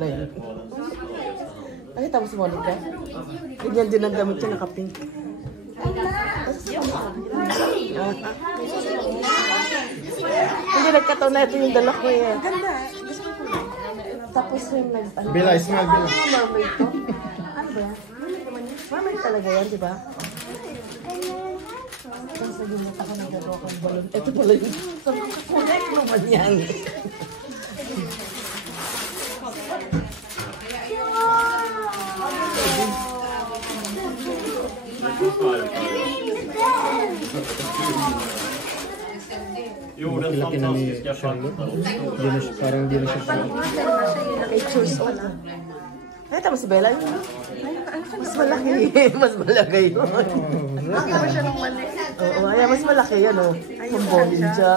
pala yun. Nakita mo si Monica? Ganyan din ang damit niya, naka-pink. Hindi nagkataon na ito yung dala ko eh. Ganda. Tapos yung Bella, smile, Bella. Mermaid to? Ano ba yan? Mermaid talaga yan, di ba? Tapos nagilit ako ng gagawa kong balon. Ito pala yun. Sabi ko, kulay naman yan. Laki na ni Charlotte. Parang di na siya Charlotte. 8 years old na. Nakita mo si Bella yun? Mas malaki. Mas malaki yun. Nakita mo siya nung mali. Oo, ay, mas malaki yan o. Kumbongin siya.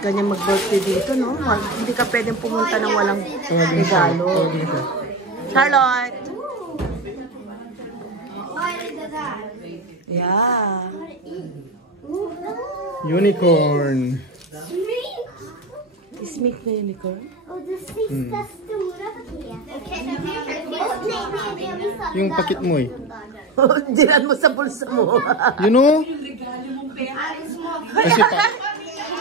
Ganyan mag-birthday dito, no? Hindi ka pwedeng pumunta ng walang regalo. Charlotte! Yeah. Unicorn. Ismik na unicorn? Yung pakit mo eh. Dinan mo sa bulsa mo. You know? Kasi pa...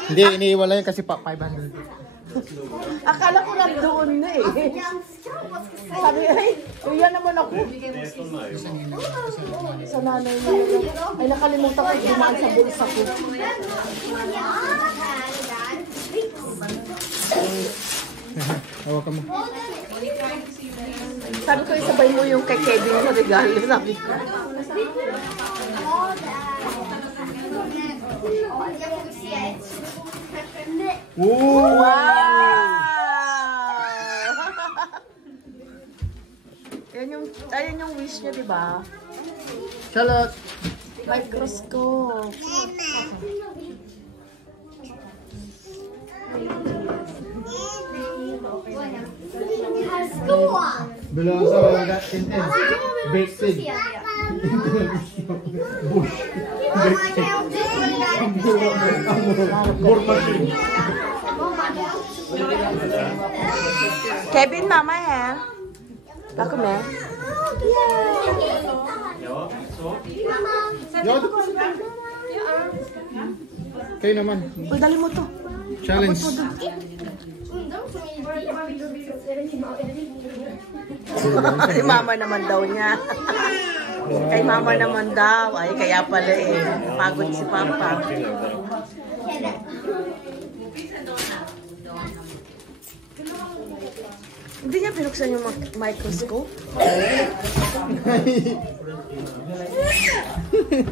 Hindi, iniiwala yun kasi pa 500. Akala ko lang doon na eh. Sabi, ay, yan naman ako. Sa nanay mo. Ay, nakalimutan ko dumaan sa bulsa ko. Hawakan mo. Sabi ko, isabay mo yung kay Kevin sa regalo. Sabi ko. Wow! Ayan yung wish niya, di ba? Charlotte! Microscope. Belong sa that in baked pig. Bush. Kevin, mama ya. Aku meh. Kayo naman. Uy, dali mo to. Challenge. Kay mama naman daw niya. Kay mama naman daw. Ay, kaya pala eh. Pagod si Papa. Hindi niya pinuksan yung microscope.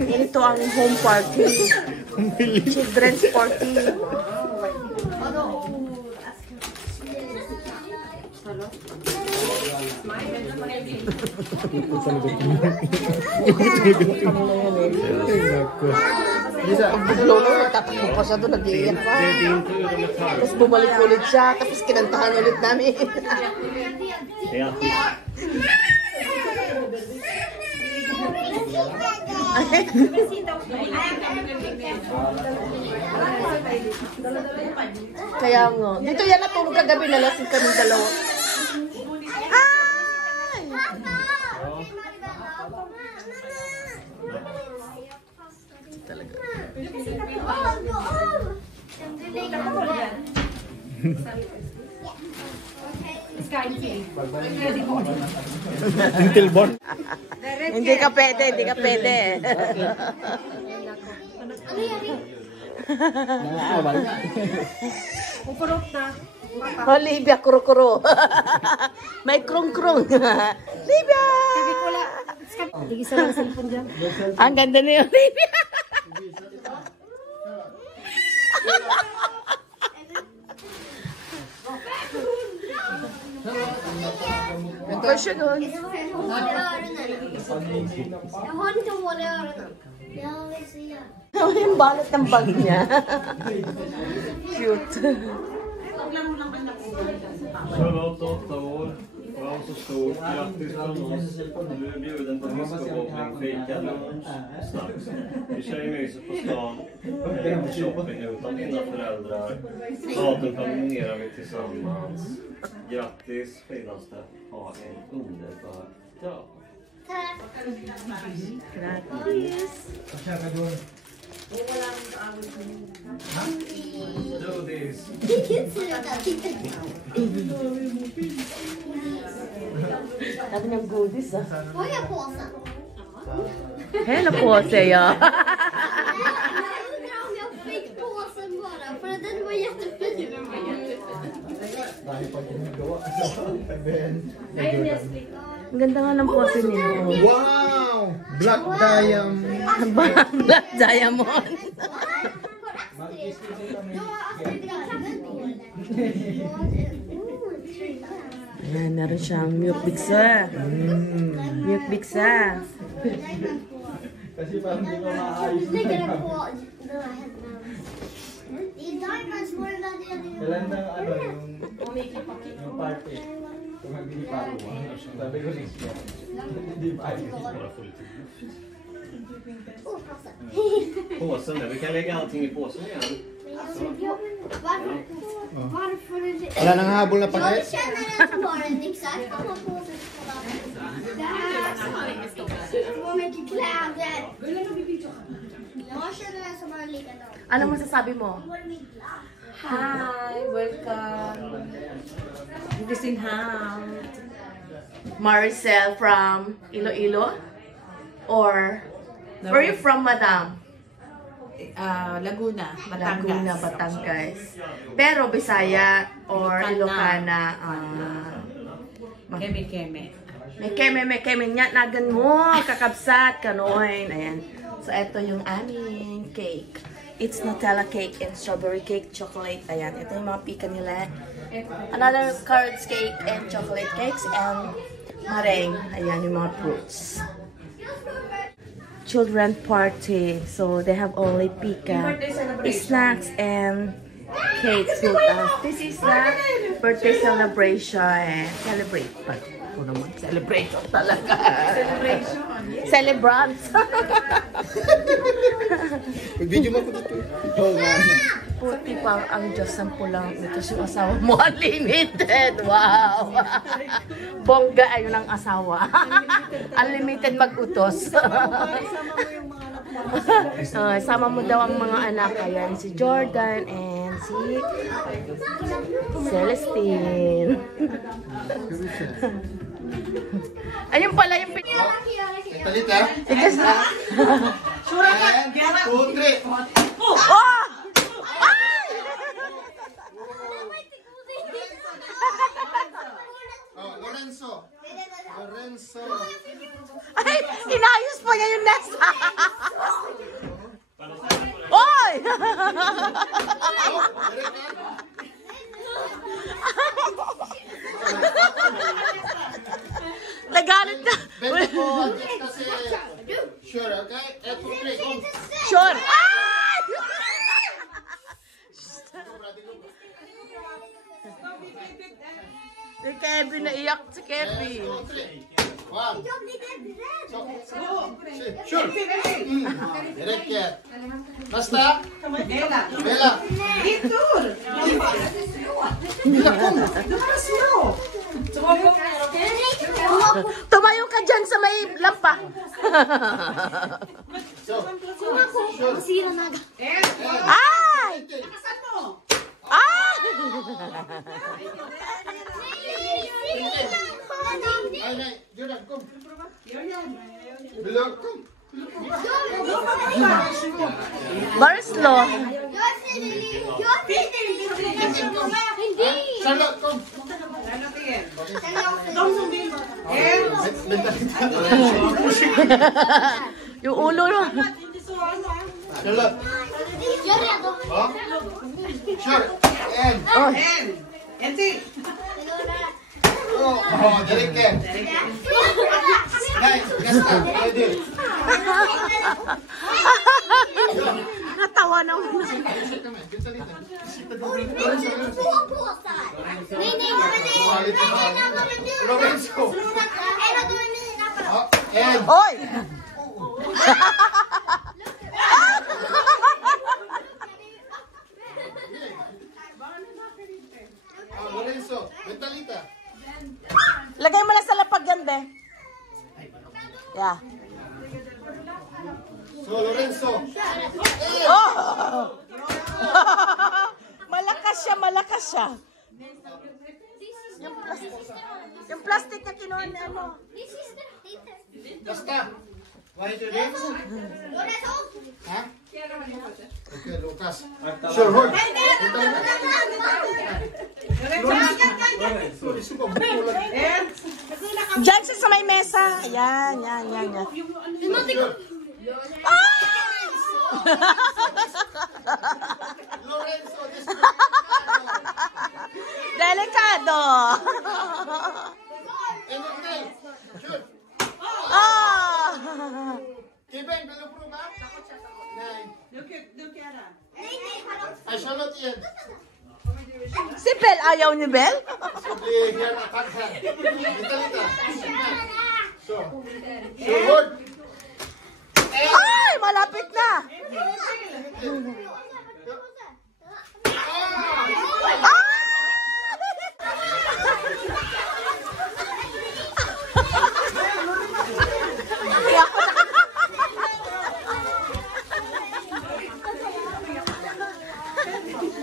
Ito ang home party. Children's party. Lolo, natatakbo pa siya doon, nag-iiyak pa. Tapos bumalik ulit siya, tapos kinantahan ulit namin. Kaya nga. Dito yan natulog kagabi, nalasing kami dalawa. Ay! Talaga. Until born. Hindi ka pwede, hindi ka pwede. Kukurot na. Olivia, kuro-kuro. May krong-krong. Olivia! Tigisa lang sa cellphone dyan. Ang ganda ni Olivia. Version nun. Jag har inte hål i öronen. Jag vill se. Yung balot ng bag niya. Cute. Charlotte, 8 år. Wow, så stort. Grattis från oss. Du är bjuden på fiskebåtning, fika, lunch, snacks. Vi tjejmyser på stan. Shopping utan dina föräldrar. Datum planerar vi tillsammans. Grattis, finaste. Ha en underbar dag. Gratis. Do this. Sabi niyang goodies ah. Får jag påsen? Hello po siya. Jag undrar om jag fick påsen bara, för den var jättefin. Ang ganda nga ng pose niyo. Wow! Black diamond. Black diamond. Ayan, meron siyang milk biksa. Milk biksa. Kasi parang hindi ko maayos. Lägger den på den här händerna. Det är diamonds more than the other. Kailan na ano yung party. Kung hindi pa ako. Sabi ko next year. Hindi pa ayos. Oh, passa. Påsen där. Vi kan lägga allting i påsen igen. Varför är det... Wala nang habol na Jag pakit. känner att de har en exakt samma påse. Det här är så mycket kläder. Jag känner att som har en likadan. Ano masasabi mo? Var är mitt glass? Hi, welcome. This in house. Maricel from Iloilo? Or where are you from, madam? Laguna, Batangas. Laguna, Batangas. Pero Bisaya or Ilocana. Keme. May keme niya nagan mo, kakabsat, kanoin. Ayan. So, ito yung aming cake. It's Nutella cake and strawberry cake, chocolate. Ayan, ito yung mga pika nila. Another carrots cake and chocolate cakes and meringue. Ayan yung mga fruits. Children party. So, they have only pika, snacks, and cakes with us. This is the birthday celebration. Celebrate. Ako naman, celebration talaga. Celebration. Celebrants. Video mo ko dito. Oh, man. Puti pa ang Diyos ng pulang ito yung asawa mo. Unlimited. Wow. Bongga ayun ang asawa. Unlimited mag-utos. Sama mo daw ang mga anak. Ayan, si Jordan and si Celestine. Ayun pala yung Talit ha? Tigas na. 1, 2, 3. Oh! Oh, Lorenzo. Ay! Inayos pa niya yung nasa! Oy! Nagalit na! Benta po kasi sure, okay? 1, 2, 3. Kom. Sure! Ay! Si Kevin, naiyak si Kevin. 1, 2, 3. 1. Sure. Räcker. Nästa. Bella. Bella, kom. Tumayo ka dyan sa may lampa. So, Sira na agad. Ay! Ah! nej. Jordan, kom. Bella, kom. Very slow. Charlotte, kom. Yung ulo no. Charlotte. Jag är redo. Ja. Kör. En. Oh. Oh, det räcker. Natawa naman. Lorenzo. Oy! Lorenzo, Mentalita. Lagay mo lang sa lapag yan, be. Yeah. So, Lorenzo. Oh! Malakas siya. Yung plastic na kinuha niya, ano? Basta. What is your name? Ha? Okay, Lucas. Sure, hold. Diyan siya sa may mesa. Yan. Lorenzo, this is Delikado. End of name. Shoot. Ah! Kevin, belupro ba? Nine. Ay, Charlotte yan. Si Bel, ayaw ni Bel? Sabi, here, attack her. Mentalita. So, hold. Ay, malapit na.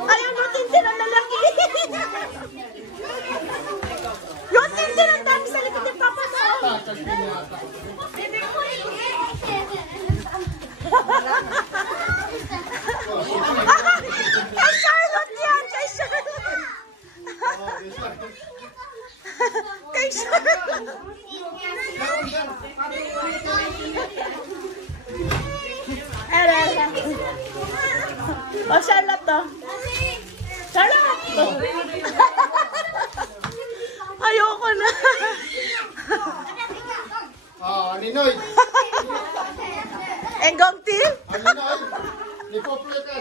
Ayaw mo tintin ang lalaki. Yung tintin ang dami sa likod ni Papa mo. Kay Charlotte yan! Kay Charlotte! Kay Charlotte! Oh, Charlotte to. Charlotte! Ayoko na. Ninoy. Enggong team? Ninoy. Nipople ka